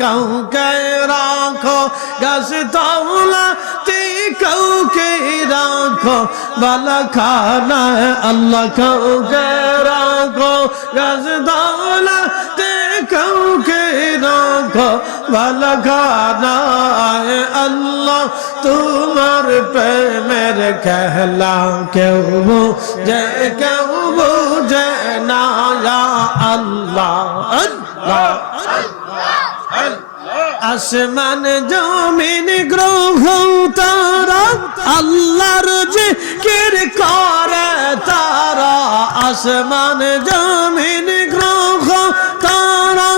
কাউকে রাখো গাছ তলাতে, কাউকে রাখো বালাখানা আল্লাহ। কাউকে রাখো গাছ তলাতে, কাউকে রাখো বালাখানা আল্লাহ। তোমার প্রেমের খেলা কেউ বুঝে কেউ বুঝে না আল্লাহ আল্লাহ। আসমান জমিন গ্রহ তারা আল্লাহর জিকির করে তারা। আসমান জমিন গ্রহ তারা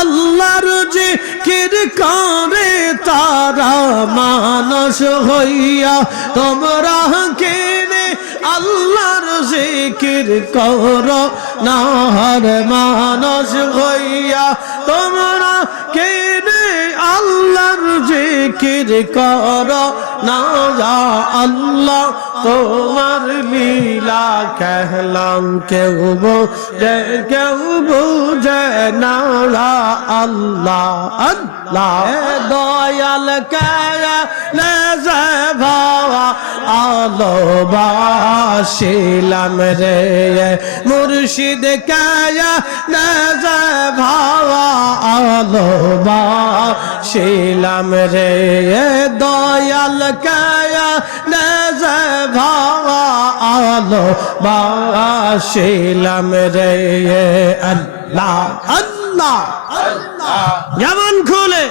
আল্লাহর জিকির করে তারা। মানুষ হইয়া তোমরা কেনে আল্লাহর জিকির করো না। মানুষ হইয়া তোমরা কেনে আল্লাহর জিকির করো না আল্লাহ। তোমার লীলা कहलाम কেউ বুঝে কেউ বুঝে না আল্লাহ আল্লাহ। দয়াল কায়ালে ভাবা আলো বাসিলাম রে, মুর্শিদ কায়ালে ভাবা আলো বাসিলাম রে। দয়াল কায়ালে ভাবা আলো বাসিলাম রে আল্লাহ আল্লাহ আল্লাহ। জবান খুলে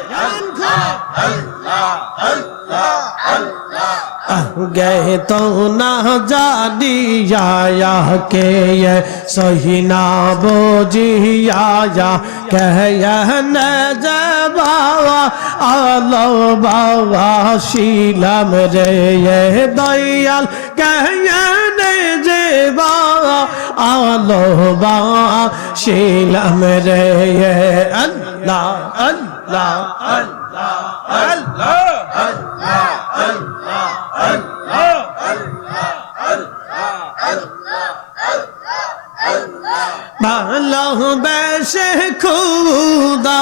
गए तो ना जानिया के ये सही ना बोझिया कह न जबावा आलो बाबा शीलम रे ये दयाल कह न जबावा आलो बाबा शीलम रे ये अल्लाह अल्लाह अल्लाह अल्लाह ভালোবেসে খুদা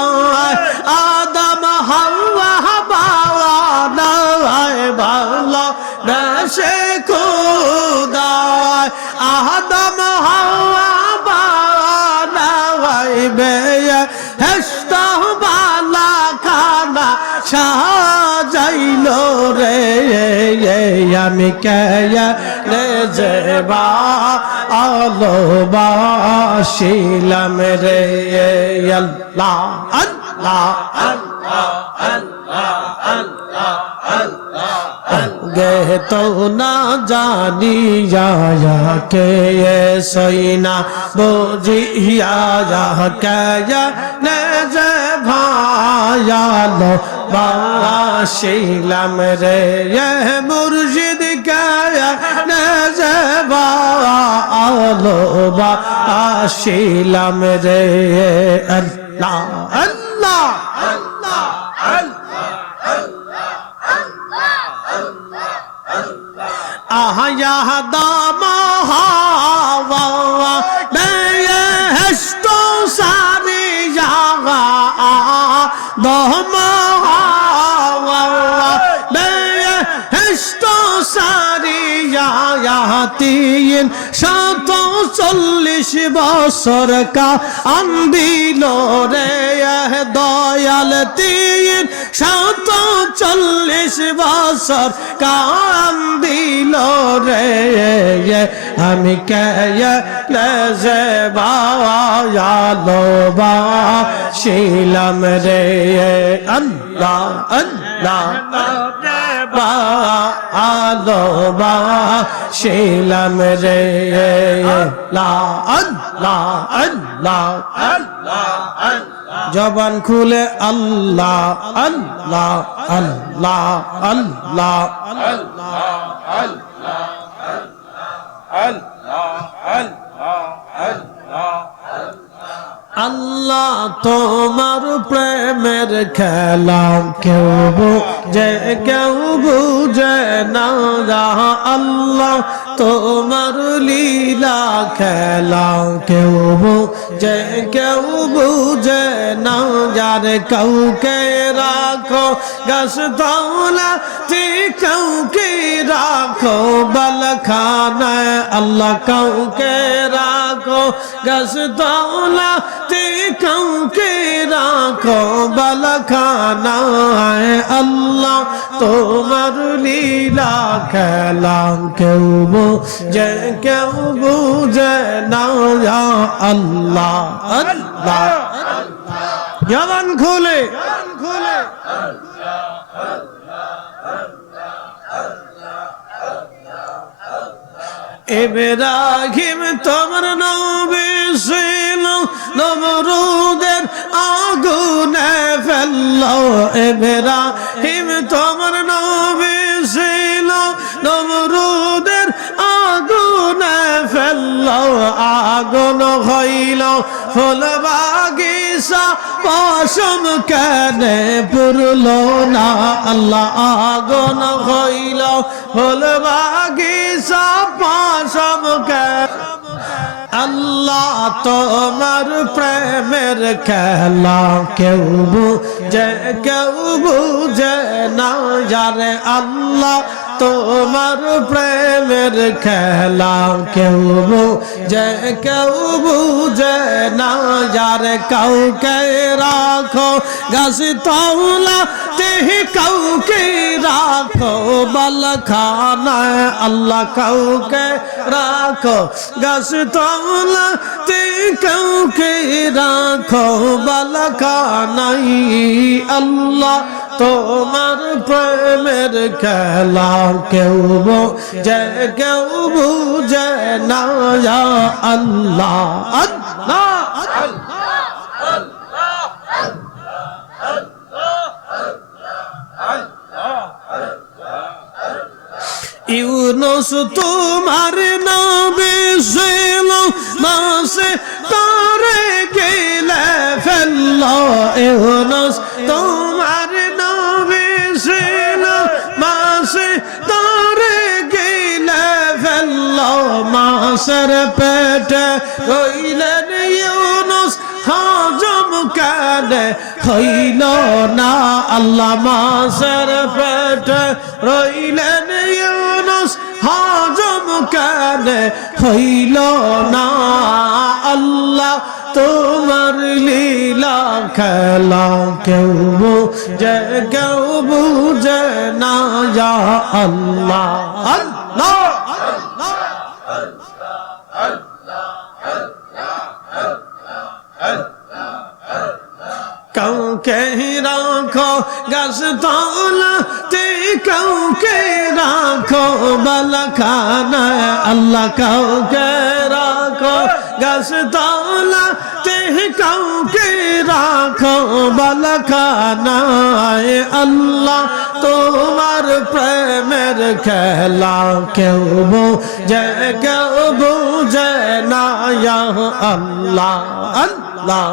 আদম হাওয়া বাওয়ানায়। ভালোবেসে খুদা আদম হাওয়া বাওয়ানায়। বেহেশত বালা খানা সাজাইলো রে আমি কেয়ালে যেবা আলো বাসিলাম রে আল্লাহ আল্লাহ আল্লাহ আল্লাহ আল্লাহ আল্লাহ। গে তো না জানিয়া কে সইনা বুঝিয়া কেয়ালে যে ভায়ালো বাসিলাম রে মুর্শিদ কায়ালে যে আলো বাসিলাম রে আল্লাহ আল্লাহ আল্লাহ আল্লাহ আহয়া দাম হাওয়া বেহেশত সারিয়া দম হাওয়া বেহেশত সারিয়া 340 বছর কান্দিল রে দয়াল। 340 বছর কান্দিল রে আমি কেয়ালে যে বায়ালো বাসিলাম রে আল্লাহ আল্লাহ আলো বাসিলাম রে আল্লাহ আল্লাহ আল্লাহ আল্লাহ। জবান খুলে আল্লাহ আল্লাহ আল্লাহ আল্লাহ আল্লাহ তোমার প্রেমের খেলা কেউ বুঝে কেউ বুঝে না আল্লাহ তোমার লীলা খেলা কেউ বুঝে কেউ বুঝে না যার কাউকে রাখো গাছ তলা কাউকে রাখো বালখানায় আল্লাহ কাউকে রাখো গাছ তলা কাউকে রাখো বালখানায় আল্লাহ তোমার লীলা খেলা কেউ বুঝে কেউ বুঝে না আল্লাহ আল্লাহ জবান খুলে ইব্রাহিম তোমার নবী ছিল নমরুদের আগুনে ফেললো ইব্রাহিম তোমার নবী ছিল নমরুদের আগুনে ফেললো আগুন হইল ফুল বাগিচা পশম কেনে পুরলো না আল্লাহ আগুন হইল ফুল বাগিচা পশম কেনে আল্লাহ তোমার প্রেমের খেলা কেউ বুঝে কেউ বুঝে না যারে আল্লাহ তোমার প্রেমের খেলা কেউ বুঝে কেউ বুঝে না যারে কাউকে রাখো গাছ তলা কাউকে রাখো বালখানায় আল্লাহ কাউকে রাখো গাছ তলা কাউকে রাখো বালখানাই আল্লাহ তোমার প্রেমের খেলা কেউ বুঝে কেউ বুঝে না আল্লাহ আল্লাহ ইউনুস তোমার নবী ছিল মাসে তারে গেলে ফেললো ইউনুস তোমার নবী ছিল মাসে তারে গেলে ফেললো মাসের পেটে রইলেন ইউনুস হজম কেনে হইল না আল্লাহ মাসের পেটে রইলেন ইউনুস হজম কেনে হইল না আল্লাহ তোমার লীলা খেলা কেউ বুঝে কেউ বুঝে না আল্লাহ আল্লাহ কাউকে রাখো গাছ তলা কাউকে রাখো বালখানায় আল্লাহ কাউকে রাখো গাছ তলা কাউকে রাখো বালখানায় আল্লাহ তোমার প্রেমের খেলা কেউ বুঝে কেউ বুঝে না আল্লাহ আল্লাহ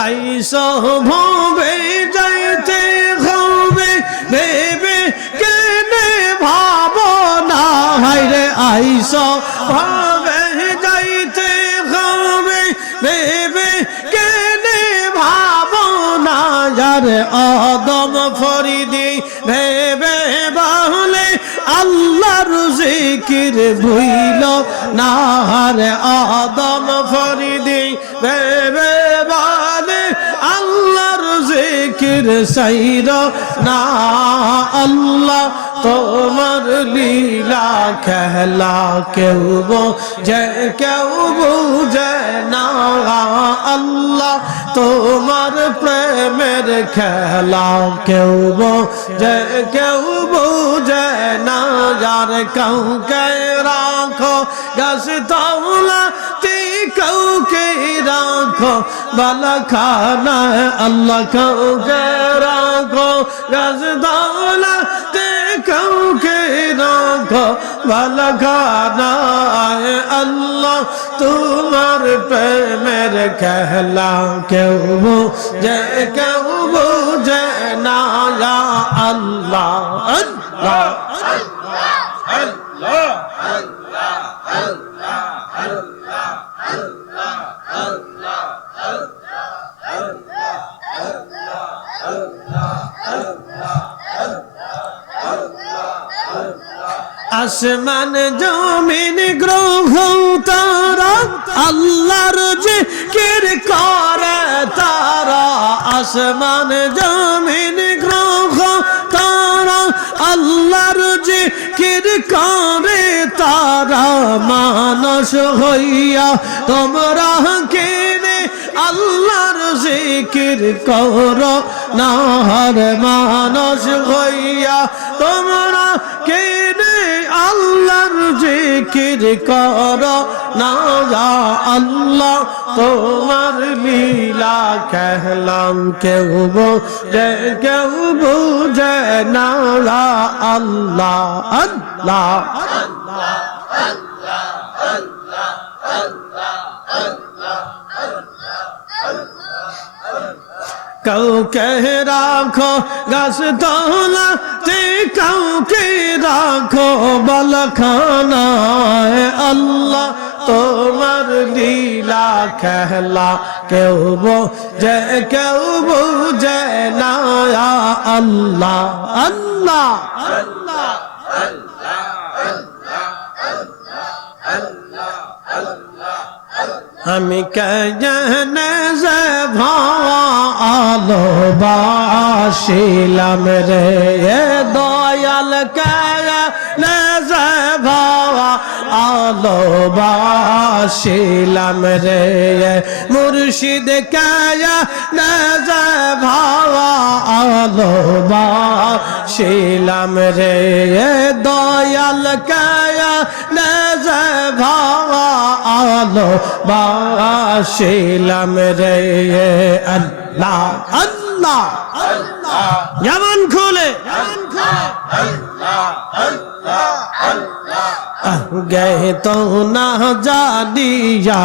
আইসো ভবে যাইতে হবে ভেবে কেনে ভাবনা হায়রে আইসো ভবে যাইতে হবে ভেবে কেনে ভাবনা যারে আদম ফরিদি ভেবে বাহলে আল্লাহর জিকির ভুইল না রে আদম ফরিদি ভেবে বালে আল্লাহর জিকির সাইর না আল্লাহ তোমার লীলা খেলা কেউ বুঝে কেউ বুঝে না আল্লাহ তোমার প্রেমের খেলা কেউ বুঝে কেউ বুঝে না যার কাউকে রাখো গাছ তলা কাউকে রাখো বালখানায় আল্লাহ কাউকে রাখো গাছ তলা কাউকে রাখো বালখানায় আল্লাহ তোমার প্রেমের খেলা কেউ বুঝে কেউ বুঝে না ইয়া আল্লাহ আল্লাহ আল্লাহ আসমান জমিন গ্রহ তারা আল্লাহর জিকির করে তারা আসমান জমিন গ্রহ তারা আল্লাহর জিকির করে তারা মানুষ হইয়া তোমরা কেনে আল্লাহর জিকির করো না হর মানুষ হইয়া তোমরা কেনে আল্লাহর জিকির করো না ইয়া আল্লাহ তোমার লীলা খেলাম কেউ বুঝে কেউ বুঝে না ইয়া আল্লাহ আল্লাহ আল্লাহ কাউকে রাখো গাছ তলাতে কাউকে রাখো বালখানায় আল্লাহ তোমার লীলা খেলা কেউ বুঝে কেউ বুঝে না ইয়া আল্লাহ আল্লাহ আল্লাহ আমি কেজনে যে ভালোবাসিলাম রে দয়াল কেজনে যে ভালোবাসিলাম রে মুর্শিদ কেজনে যে ভালোবাসিলাম রে দয়াল কেজনে যে ভালোবাসিলাম রে আল্লাহ আল্লাহ আল্লাহ জবান খুলে गए तो ना जानिया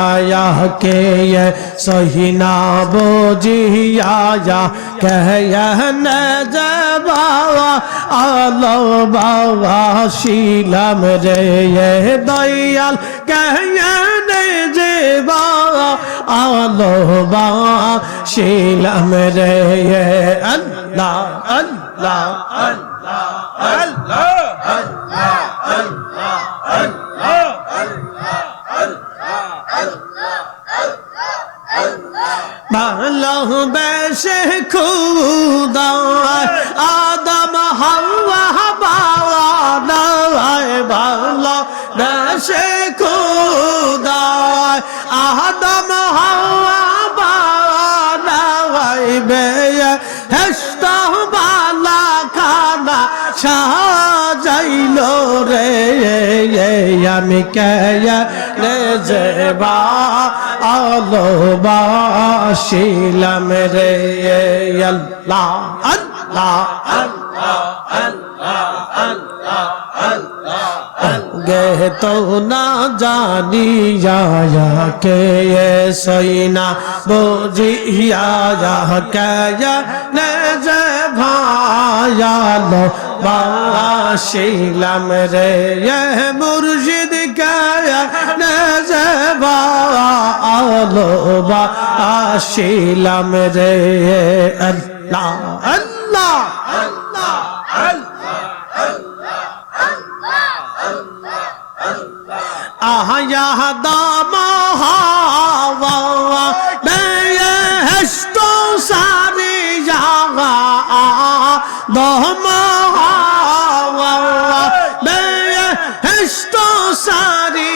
के ये सही ना बोझिया कह न जबावा आलो बाबा शीलम रे ये दयाल कह न जबावा आलो बाबा शीलम रे ये अल्लाह अल्लाह अल्लाह अल्लाह ভালোবেসে খুদা আদম হাওয়া বানায় ভালোবেসে খুদা আদম হাওয়া বানায় বেহেশত বালা খানা সাজাইল রে আমি কেয়া রে যেবা আলো বাসিলাম রে আল্লাহ আল্লাহ আল্লাহ আল্লাহ আল্লাহ আল্লাহ গে তো না জানিয়া কে সইনা বুঝিয়া কে নে যে ভায়ালো বাসিলাম রে মুর্শিদ কে নে যে ভায়ালো বাসিলাম রে আল্লাহ আল্লাহ আল্লাহ আল্লাহ आया दाम हवा बेहश्तो सारी जागा दाम हवा बेहश्तो सारी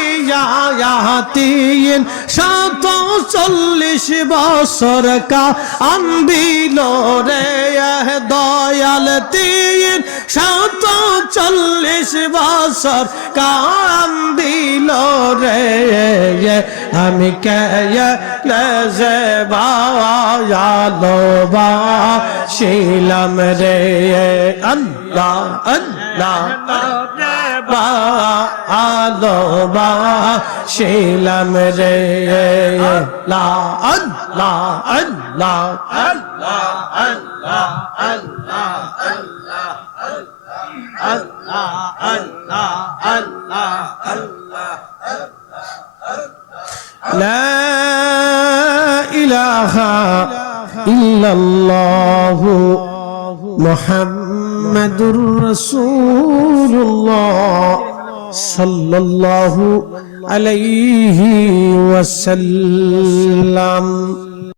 तीन 140 বছর का अंबिलो रे दयाल 340 বছর का अंबिलो रे আমি কে লেজে বায়ালো বাসিলাম রে আল্লাহ আল্লাহ লা ভালোবাসিলাম রে লা আল্লাহ আল্লাহ আল্লাহ আল্লাহ আল্লাহ আল্লাহ আল্লাহ আল্লাহ আল্লাহ আল্লাহ লা ইলাহা ইল্লাল্লাহ মুহাম্মাদুর রাসূলুল্লাহ সাল্লাল্লাহু আলাইহি ওয়াসাল্লাম।